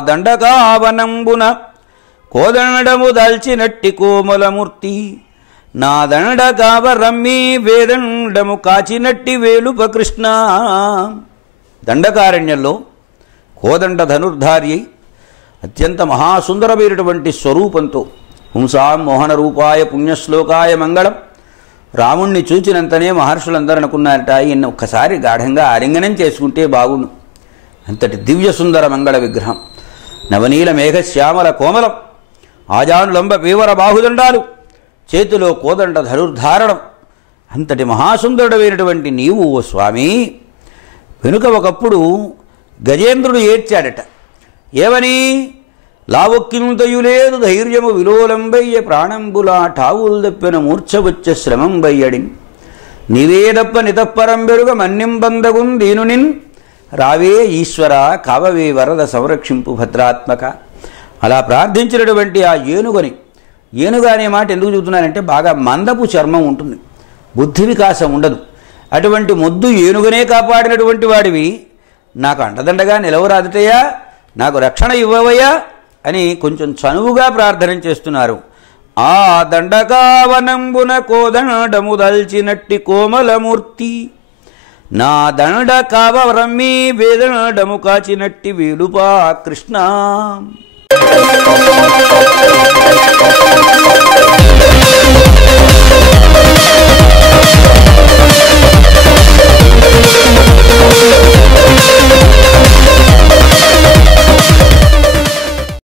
దండకావనంబున కోదండము దాల్చినట్టి కోమలమూర్తి. నా దండకావ రమ్మి వేదండము కాచినట్టి వేలుప కృష్ణ దండకారణ్యంలో కోదండ ధనుర్ధారి అత్యంత మహాసుందరమైనటువంటి స్వరూపంతో హుంసాం మోహన రూపాయ పుణ్యశ్లోకాయ మంగళం రాముణ్ణి చూచినంతనే మహర్షులందరూ అనుకున్నారట ఈయన ఒక్కసారి గాఢంగా ఆలింగనం చేసుకుంటే బాగుండు. అంతటి దివ్య సుందర మంగళ విగ్రహం. నవనీల మేఘశ్యామల కోమలం ఆజానులంబ పీవర బాహుదండాలు చేతిలో కోదండ ధనుర్ధారణం అంతటి మహాసుందరుడమైనటువంటి నీవు ఓ స్వామి. వెనుక ఒకప్పుడు గజేంద్రుడు ఏడ్చాడట. ఏమని? లావొక్కింతయులేదు ధైర్యము విలోలంబయ్య ప్రాణంబులా ఠావుల్ దప్పిన మూర్ఛవచ్చ శ్రమంబయ్యడి నివేదప్ప నితప్పరం బెరుగ మన్నింబందగున్ దీనునిన్ రావే ఈశ్వర కావవే వరద సంరక్షింపు భద్రాత్మక. అలా ప్రార్థించినటువంటి ఆ ఏనుగని ఏనుగ అనే మాట ఎందుకు చెబుతున్నానంటే బాగా మందపు చర్మం ఉంటుంది బుద్ధి వికాసం ఉండదు. అటువంటి మొద్దు ఏనుగనే కాపాడినటువంటి వాడివి నాకు అండదండగా నిలవరాదుటయ్యా నాకు రక్షణ ఇవ్వవయ్యా అని కొంచెం చనువుగా ప్రార్థన చేస్తున్నారు. ఆ దండకావనంబున కోదండముదల్చినట్టి కోమలమూర్తి. నా దండ కావరమ్మి వేదనడము కాచినట్టి వేలుపా కృష్ణ.